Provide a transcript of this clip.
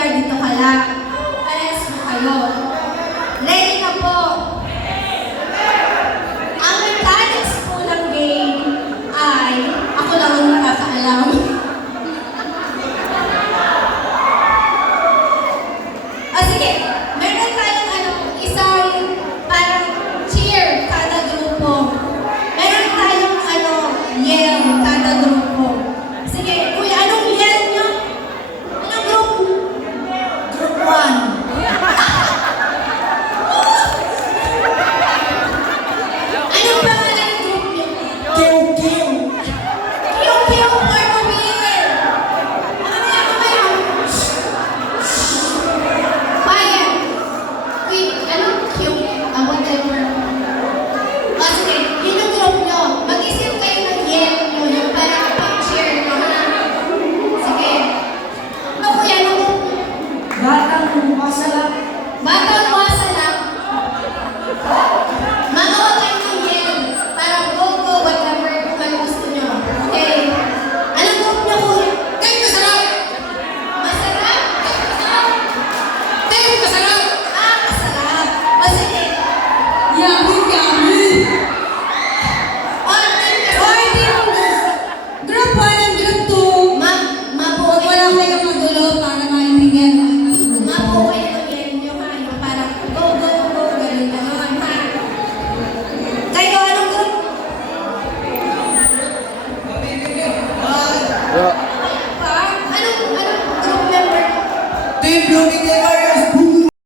kuya, dito ka lang. Parehas mo kayo. Ready na po. Ang mechanics po ng game ay, ako lang ang nakakaalam. Sige, meron tayong isang parang cheer kada grupo. Meron tayong yell kada grupo. Sige, kuya, anong yell nyo? Anong group? Group 1. Anong pangalan ng group nyo? Kiw-kiw. Kiw-kiw for Mobile. Ano kayo? Quiet. Wait, kiw? Whatever. O sige, yun yung group nyo. Mag-isip kayo ng yell nyo, yung parang pang-cheer nyo, ha? Sige. Ano kuya, anong group nyo? Batang masalap. Batang wasalak. Magawa kayo ng yell. Parang go, whatever kung ano gusto nyo. Okay. Anong group nyo, kuya? Ay, masarap! Masarap? Ay, masarap! Masarap. O sige. Yummy, yummy! Or, Group 1 and group 2. mabuo Huwag wala kayo magulo para maintindihan ang grupo. Mabuo kayo ng yell nyo, ha? Yung parang go, ganun, ha? Kayo, anong group? Anong group member? Team Blooming Ever